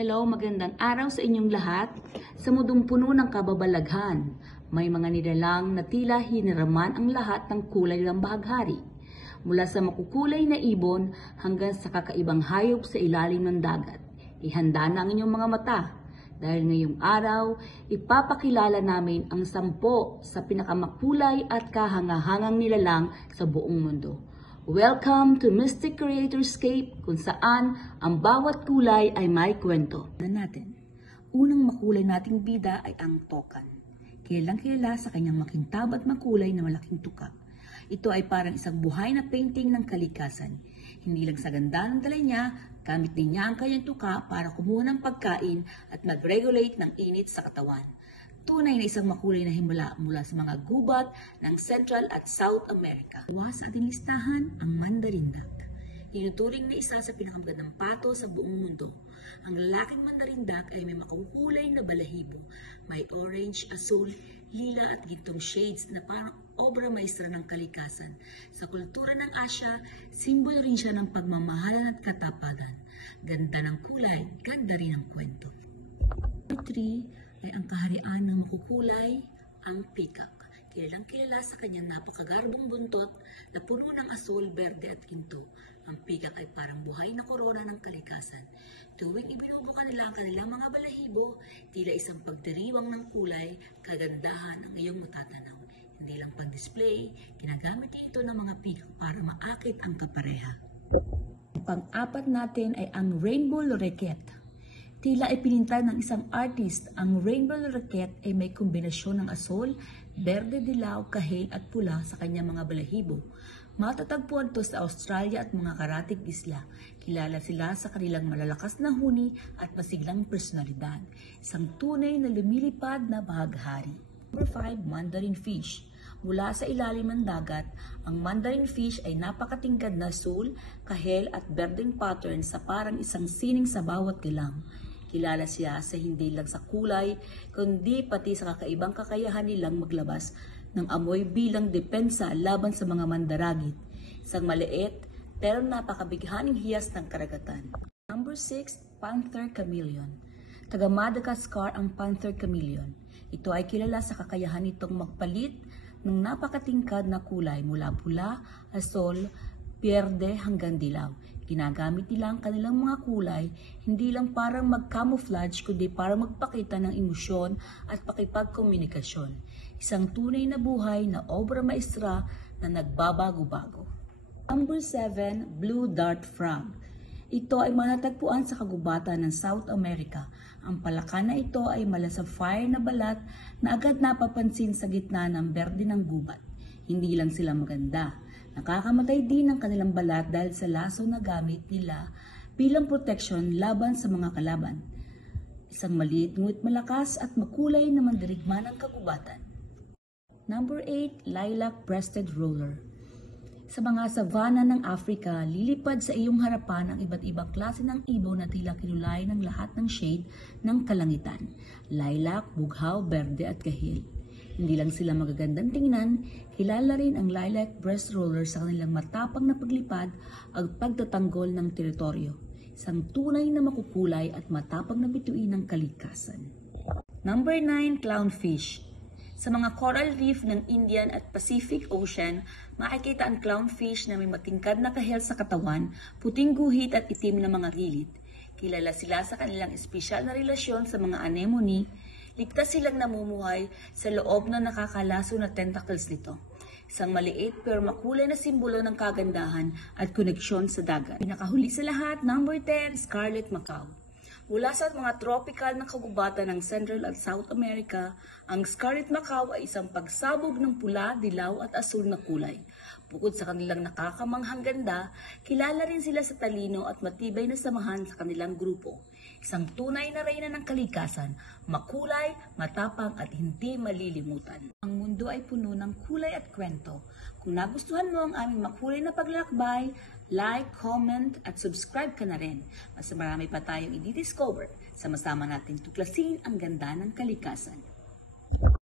Hello, magandang araw sa inyong lahat. Sa mundong puno ng kababalaghan, may mga nilalang na tila hiniraman ang lahat ng kulay ng bahaghari. Mula sa makukulay na ibon hanggang sa kakaibang hayop sa ilalim ng dagat. Ihanda na ang inyong mga mata. Dahil ngayong araw, ipapakilala namin ang 10 sa pinakamakulay at kahangahangang nilalang sa buong mundo. Welcome to Mystic Creatorscape, kung saan ang bawat kulay ay may kwento. Unang makulay nating bida ay ang tokan. Kilalang kilala sa kanyang makintab at makulay na malaking tuka. Ito ay parang isang buhay na painting ng kalikasan. Hindi lang sa ganda ng dala niya, gamit din niya ang kanyang tuka para kumuha ng pagkain at mag-regulate ng init sa katawan. Tunay na isang makulay na himala mula sa mga gubat ng Central at South America. Iwas sa ating listahan ang mandarin duck. Tinuturing na isa sa pinakamagandang pato sa buong mundo. Ang lalaking mandarin duck ay may makukulay na balahibo. May orange, asul, lila at gintong shades na parang obra maestra ng kalikasan. Sa kultura ng Asya, simbolo rin siya ng pagmamahalan at katapagan. Ganda ng kulay, ganda rin ang kwento. Number 3 ay ang kaharian ng makukulay, ang peacock. Kilalang kilala sa kanyang napakagarbong buntot na puno ng asul, berde at ginto. Ang peacock ay parang buhay na korona ng kalikasan. Tuwing ibinubuka nila ang kanilang mga balahibo, tila isang pagdiriwang ng kulay, kagandahan ang iyong matatanaw. Hindi lang pang-display, ginagamit ito ng mga peacock para maakit ang kapareha. Pang-apat natin ay ang rainbow lorikeet. Tila ay pininta ng isang artist, ang rainbow lorikeet ay may kombinasyon ng asul, berde, dilaw, kahil at pula sa kanyang mga balahibo. Matatagpuan ito sa Australia at mga karatig isla. Kilala sila sa kanilang malalakas na huni at masiglang personalidad. Isang tunay na lumilipad na bahaghari. Number 5, mandarin fish. Mula sa ilalim ng dagat, ang mandarin fish ay napakatingkad na asul, kahel at berdeng pattern sa parang isang sining sa bawat galang. Kilala siya sa hindi lang sa kulay, kundi pati sa kakaibang kakayahan nilang maglabas ng amoy bilang depensa laban sa mga mandaragit. Isang maliit pero napakabighaning hiyas ng karagatan. Number 6, panther chameleon. Taga Madagascar ang panther chameleon. Ito ay kilala sa kakayahan nitong magpalit ng napakatingkad na kulay mula pula, asul, berde hanggang dilaw. Ginagamit nila ang kanilang mga kulay hindi lang para mag-camouflage kundi para magpakita ng emosyon at pakipagkomunikasyon. Isang tunay na buhay na obra maestra na nagbabago-bago. Number 7, blue dart frog. Ito ay matatagpuan sa kagubatan ng South America. Ang palaka na ito ay mala sa fire na balat na agad napapansin sa gitna ng berde ng gubat. Hindi lang sila maganda. Nakakamatay din ang kanilang balat dahil sa laso na gamit nila bilang proteksyon laban sa mga kalaban. Isang maliit ngunit malakas at makulay na mandirigma ng kagubatan. Number 8, lilac-breasted roller. Sa mga savanna ng Africa, lilipad sa iyong harapan ang iba't ibang klase ng ibon na tila kinulay ng lahat ng shade ng kalangitan. Lilac, bughaw, berde at kahil. Hindi lang sila magagandang tingnan, kilala rin ang lilac breast roller sa kanilang matapang na paglipad at pagtatanggol ng teritoryo. Isang tunay na makukulay at matapang na bituin ng kalikasan. Number 9, clownfish. Sa mga coral reef ng Indian at Pacific Ocean, makikita ang clownfish na may matingkad na kahel sa katawan, puting guhit at itim na mga gilid. Kilala sila sa kanilang espesyal na relasyon sa mga anemone. Ligtas silang namumuhay sa loob na nakakalaso na tentacles nito. Isang maliit pero makulay na simbolo ng kagandahan at koneksyon sa dagat. Pinakahuli sa lahat, number 10, scarlet macaw. Mula sa mga tropical na kagubatan ng Central at South America, ang scarlet macaw ay isang pagsabog ng pula, dilaw at asul na kulay. Bukod sa kanilang nakakamanghang ganda, kilala rin sila sa talino at matibay na samahan sa kanilang grupo. Isang tunay na reyna ng kalikasan, makulay, matapang at hindi malilimutan. Ang mundo ay puno ng kulay at kwento. Kung nagustuhan mo ang aming makulay na paglalakbay, like, comment at subscribe ka na rin. Mas marami pa tayong i-discover. Sama-sama natin tuklasin ang ganda ng kalikasan.